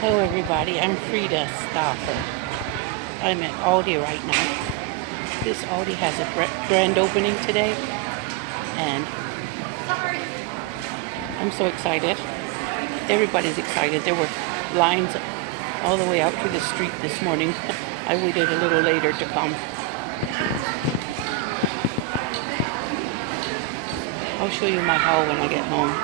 Hello everybody, I'm Frida Stoffer. I'm at Aldi right now. This Aldi has a grand opening today and I'm so excited. Everybody's excited. There were lines all the way out to the street this morning. I waited a little later to come. I'll show you my haul when I get home.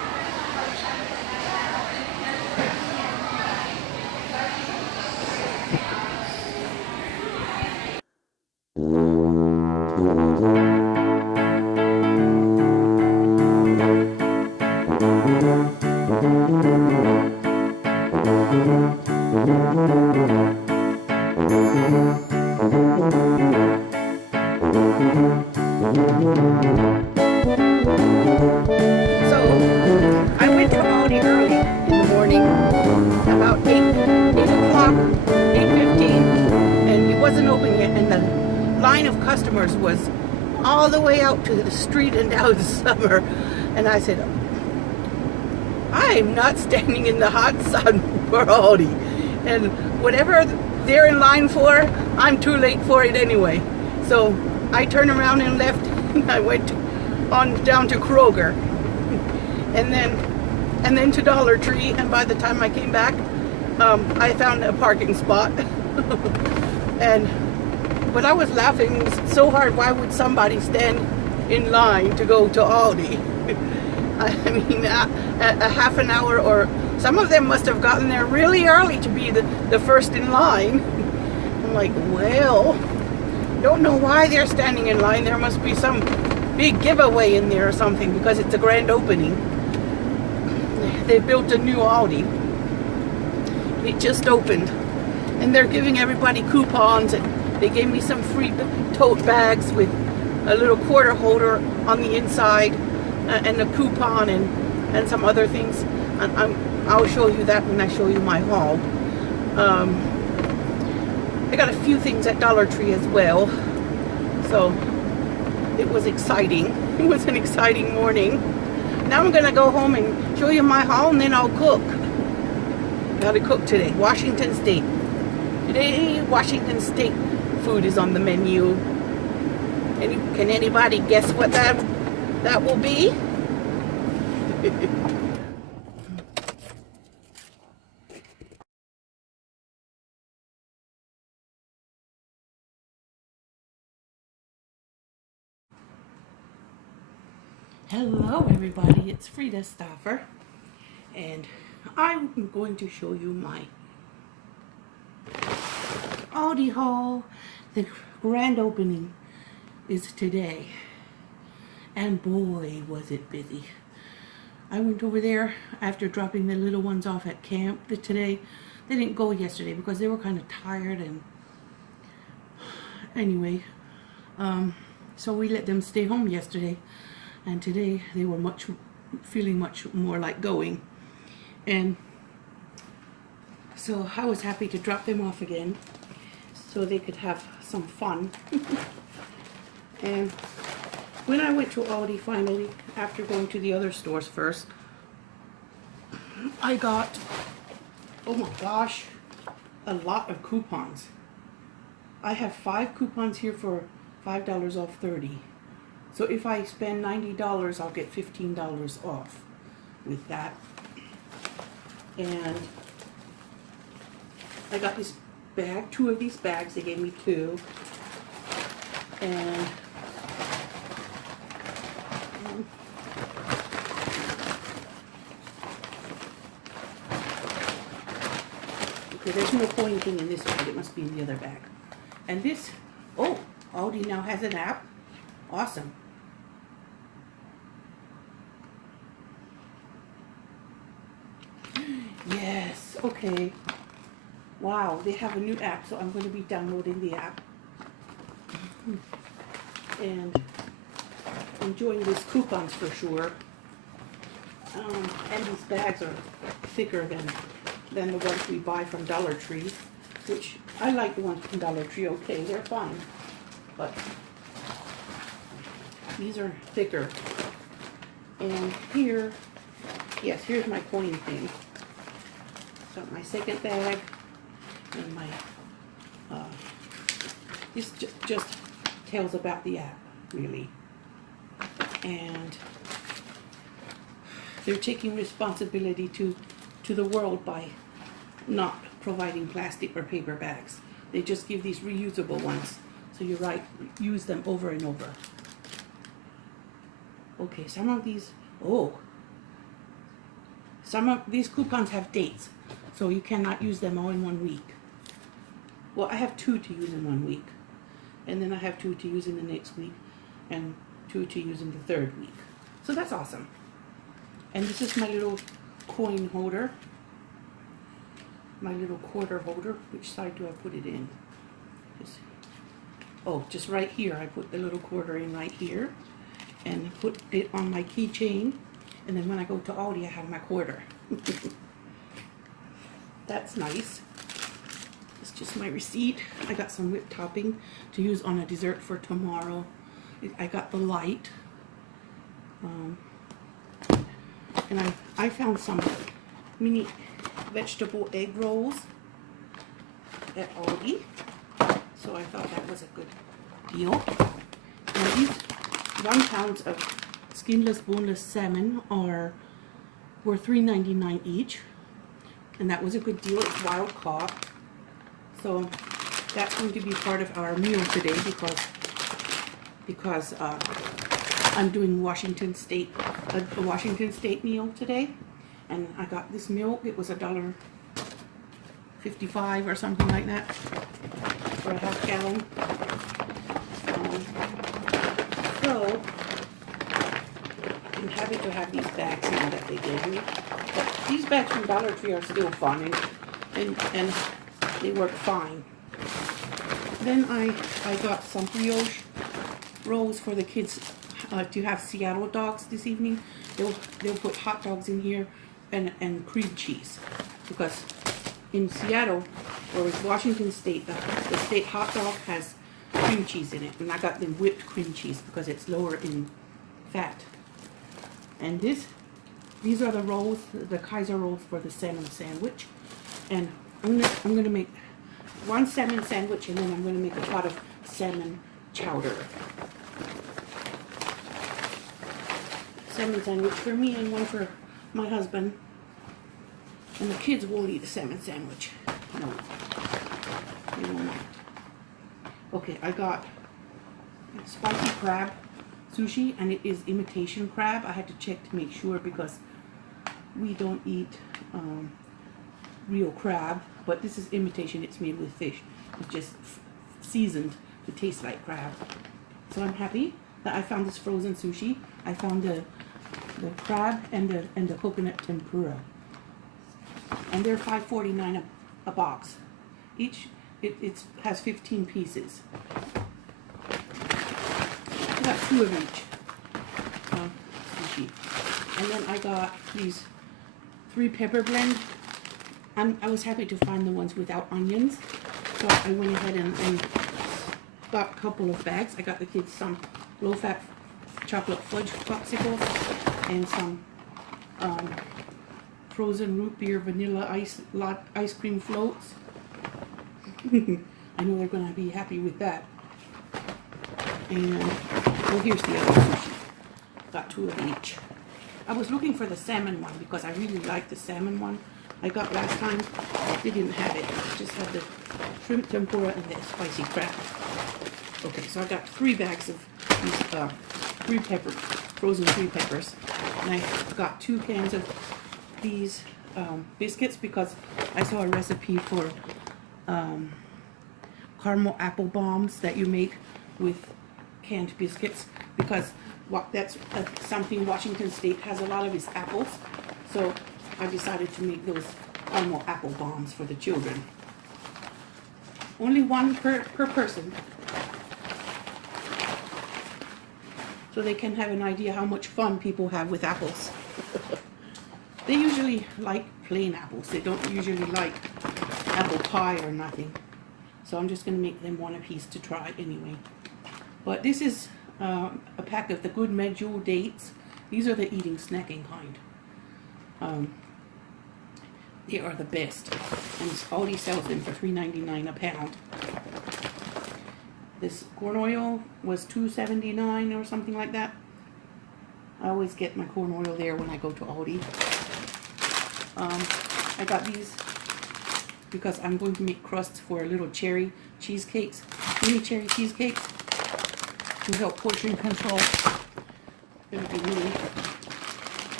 So I went to Aldi early in the morning, about 8 o'clock, 8:15, and it wasn't open yet, and the line of customers was all the way out to the street and down Summer. And I said, I'm not standing in the hot sun for Aldi, and whatever they're in line for, I'm too late for it anyway. So I turned around and left, and I went on down to Kroger, and then to Dollar Tree. And by the time I came back, I found a parking spot. But I was laughing so hard. Why would somebody stand in line to go to Aldi? I mean, a half an hour, or some of them must have gotten there really early to be the first in line. I'm like, well, don't know why they're standing in line. There must be some big giveaway in there or something, because it's a grand opening. They built a new Aldi. It just opened, and they're giving everybody coupons, and they gave me some free tote bags with a little quarter holder on the inside, and a coupon, and some other things. I'll show you that when I show you my haul. I got a few things at Dollar Tree as well, so it was exciting. It was an exciting morning. Now I'm gonna go home and show you my haul, and then I'll cook. Gotta cook today. Washington State. Today, Washington State food is on the menu. Can anybody guess what that will be? Hello everybody, it's Frida Stoffer, and I'm going to show you my Aldi haul. The grand opening is today, and boy was it busy. I went over there after dropping the little ones off at camp today. They didn't go yesterday because they were kind of tired, and anyway, so we let them stay home yesterday, and today they were feeling much more like going. And so I was happy to drop them off again so they could have some fun. And when I went to Aldi finally, after going to the other stores first, I got, oh my gosh, a lot of coupons. I have 5 coupons here for $5 off 30. So if I spend $90, I'll get $15 off with that. And I got this bag, 2 of these bags. They gave me 2. And okay, there's no coin thing in this bag. It must be in the other bag. And this, oh, Aldi now has an app. Awesome. Yes, okay. Wow, they have a new app, so I'm going to be downloading the app and enjoying these coupons for sure. And these bags are thicker than the ones we buy from Dollar Tree, which I like the ones from Dollar Tree. Okay, they're fine, but these are thicker. And here, yes, here's my coin thing. Got my second bag and my, this just tells about the app, really. And they're taking responsibility to the world by not providing plastic or paper bags. They just give these reusable ones. So you use them over and over. Okay, some of these coupons have dates, so you cannot use them all in 1 week. Well, I have 2 to use in 1 week, and then I have 2 to use in the next week, and 2 to use in the 3rd week. So that's awesome. And this is my little coin holder, my little quarter holder. Which side do I put it in? Just right here. I put the little quarter in right here, and put it on my keychain. And then when I go to Aldi, I have my quarter. That's nice. It's just my receipt. I got some whipped topping to use on a dessert for tomorrow. I got the light. And I found some mini vegetable egg rolls at Aldi. So I thought that was a good deal. And these 1 pound of skinless, boneless salmon were $3.99 each. And that was a good deal. It's wild caught. So that's going to be part of our meal today because I'm doing a Washington State meal today. And I got this milk. It was $1.55 or something like that for a half gallon. So I'm happy to have these bags now that they gave me. But these bags from Dollar Tree are still fun, and they work fine. Then I got some brioche rolls for the kids to have Seattle dogs this evening. They'll put hot dogs in here and cream cheese, because in Seattle, or with Washington State, the state hot dog has cream cheese in it, and I got them whipped cream cheese because it's lower in fat. And these are the rolls, the Kaiser rolls for the salmon sandwich. And I'm gonna make 1 salmon sandwich, and then I'm gonna make a pot of salmon chowder. Salmon sandwich for me and 1 for my husband. And the kids will eat a salmon sandwich. No, they will not. Okay, I got spicy crab sushi, and it is imitation crab. I had to check to make sure because we don't eat real crab, but this is imitation. It's made with fish. It's just seasoned to taste like crab. So I'm happy that I found this frozen sushi. I found the crab and the coconut tempura, and they're $5.49 a box. Each it has 15 pieces. I got 2 of each sushi, and then I got these 3 pepper blend. I was happy to find the ones without onions, so I went ahead and got a couple of bags. I got the kids some low-fat chocolate fudge popsicles and some frozen root beer vanilla ice cream floats. I know they're going to be happy with that. And well, here's the other sushi. Got 2 of each. I was looking for the salmon one because I really like the salmon one I got last time. They didn't have it. Just had the shrimp tempura and the spicy crab. Okay, so I got 3 bags of these frozen 3 peppers. And I got 2 cans of these biscuits because I saw a recipe for caramel apple bombs that you make with canned biscuits, because that's something Washington State has a lot of is apples. So I decided to make those caramel apple bombs for the children. Only 1 per person, so they can have an idea how much fun people have with apples. They usually like plain apples. They don't usually like apple pie or nothing. So I'm just going to make them 1 apiece to try anyway. But this is a pack of the Good Medjool dates. These are the eating snacking kind. They are the best. And Aldi sells them for $3.99 a pound. This corn oil was $2.79 or something like that. I always get my corn oil there when I go to Aldi. I got these because I'm going to make crusts for little cherry cheesecakes, mini cherry cheesecakes, to help portion control. It'll be mini.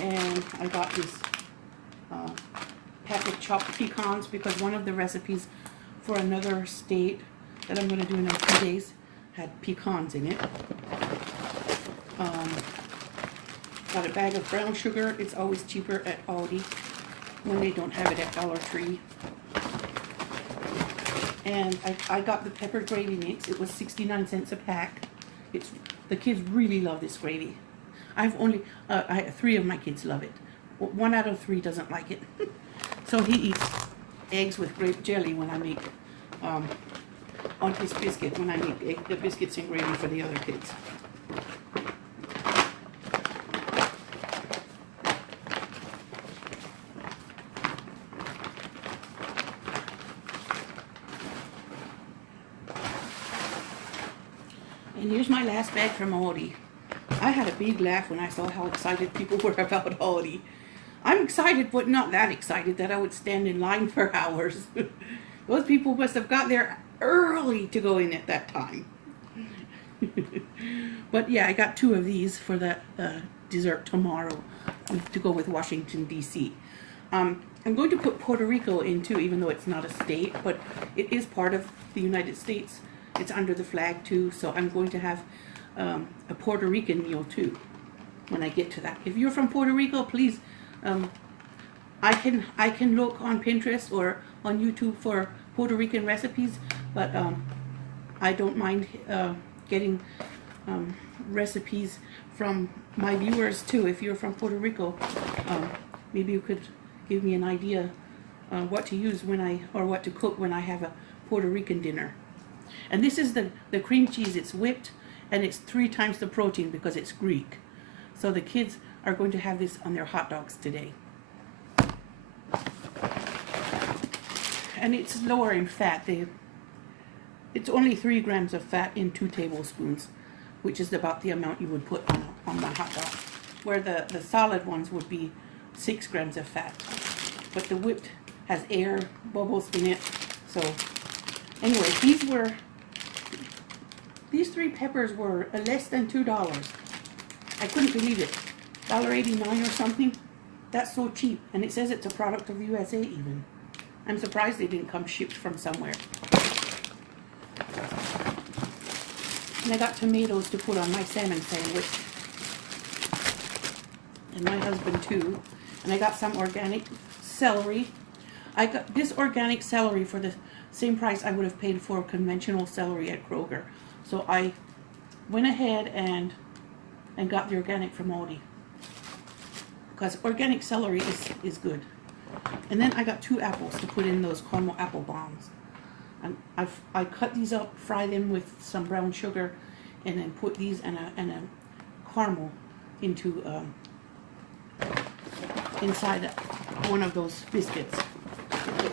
And I got this pack of chopped pecans because one of the recipes for another state that I'm going to do in a few days had pecans in it. Got a bag of brown sugar. It's always cheaper at Aldi when they don't have it at Dollar Tree. And I got the pepper gravy mix. It was 69 cents a pack. The kids really love this gravy. Three of my kids love it. 1 out of 3 doesn't like it. So he eats eggs with grape jelly when I make on his biscuit, when I make the biscuits and gravy for the other kids. And here's my last bag from Aldi. I had a big laugh when I saw how excited people were about Aldi. I'm excited, but not that excited that I would stand in line for hours. Those people must have got there early to go in at that time. But yeah, I got 2 of these for the dessert tomorrow to go with Washington, D.C. I'm going to put Puerto Rico in too, even though it's not a state, but it is part of the United States. It's under the flag too, so I'm going to have a Puerto Rican meal too when I get to that. If you're from Puerto Rico, please, I can look on Pinterest or on YouTube for Puerto Rican recipes, but I don't mind getting recipes from my viewers too. If you're from Puerto Rico, maybe you could give me an idea what to use or what to cook when I have a Puerto Rican dinner. And this is the cream cheese. It's whipped, and it's 3 times the protein because it's Greek. So the kids are going to have this on their hot dogs today. And it's lower in fat. It's only 3 grams of fat in 2 tablespoons, which is about the amount you would put on my hot dog. Where the solid ones would be 6 grams of fat. But the whipped has air bubbles in it. So anyway, these 3 peppers were less than $2. I couldn't believe it. $1.89 or something. That's so cheap. And it says it's a product of USA even. I'm surprised they didn't come shipped from somewhere. And I got tomatoes to put on my salmon sandwich. And my husband too. And I got some organic celery. I got this organic celery for the same price I would have paid for conventional celery at Kroger. So I went ahead and got the organic from Aldi. Because organic celery is good. And then I got 2 apples to put in those caramel apple bombs. And I cut these up, fry them with some brown sugar, and then put these and a caramel into inside one of those biscuits.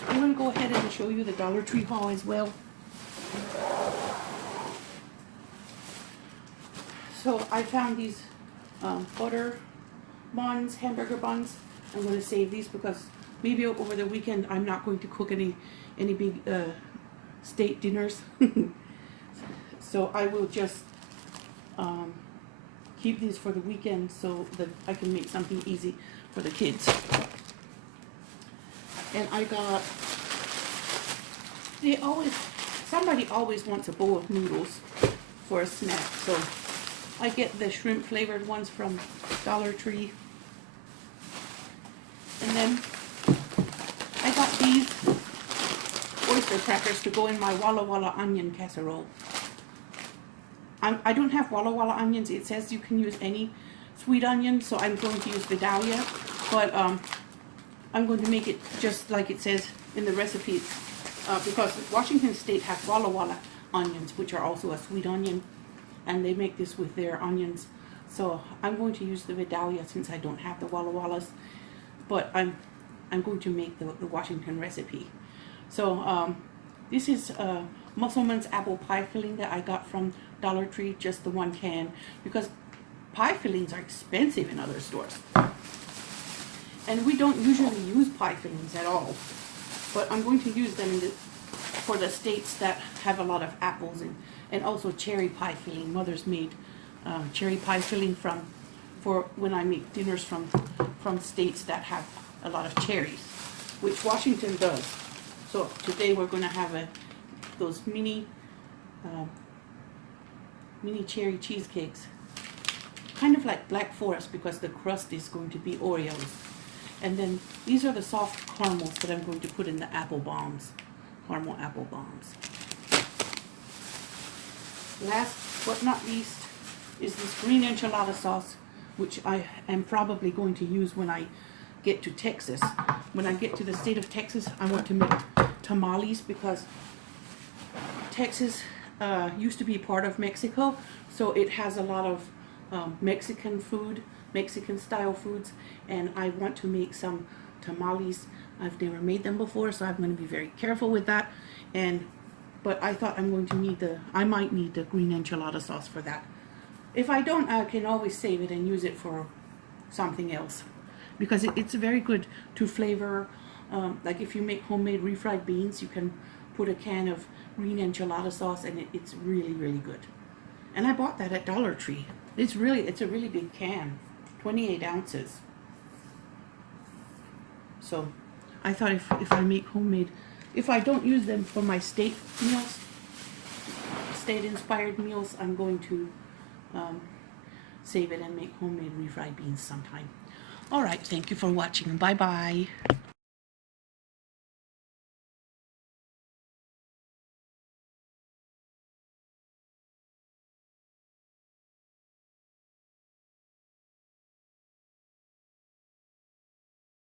I'm going to go ahead and show you the Dollar Tree haul as well. So I found these butter buns, hamburger buns. I'm going to save these because maybe over the weekend I'm not going to cook any big state dinners. So I will just keep these for the weekend so that I can make something easy for the kids. And I got, somebody always wants a bowl of noodles for a snack. So I get the shrimp flavored ones from Dollar Tree. And then I got these oyster crackers to go in my Walla Walla onion casserole. I don't have Walla Walla onions. It says you can use any sweet onion, so I'm going to use Vidalia. But I'm going to make it just like it says in the recipe because Washington State has Walla Walla onions, which are also a sweet onion, and they make this with their onions. So I'm going to use the Vidalia since I don't have the Walla Wallas. But I'm going to make the Washington recipe. So this is Musselman's apple pie filling that I got from Dollar Tree, just the one can, because pie fillings are expensive in other stores. And we don't usually use pie fillings at all. But I'm going to use them for the states that have a lot of apples, and also cherry pie filling. Mother's made cherry pie filling for when I make dinners from states that have a lot of cherries, which Washington does. So today we're going to have those mini cherry cheesecakes, kind of like Black Forest, because the crust is going to be Oreos. And then these are the soft caramels that I'm going to put in the apple bombs, caramel apple bombs. Last but not least is this green enchilada sauce, which I am probably going to use when I get to Texas. When I get to the state of Texas, I want to make tamales, because Texas used to be part of Mexico, so it has a lot of Mexican food, Mexican style foods, and I want to make some tamales. I've never made them before, so I'm going to be very careful with that. But I thought I'm going to need I might need the green enchilada sauce for that. If I don't, I can always save it and use it for something else, because it's very good to flavor. Like if you make homemade refried beans, you can put a can of green enchilada sauce, and it's really, really good. And I bought that at Dollar Tree. It's a really big can, 28 ounces. So I thought if I make homemade, if I don't use them for my state meals, state-inspired meals, I'm going to save it and make homemade refried beans sometime. All right, thank you for watching. Bye-bye.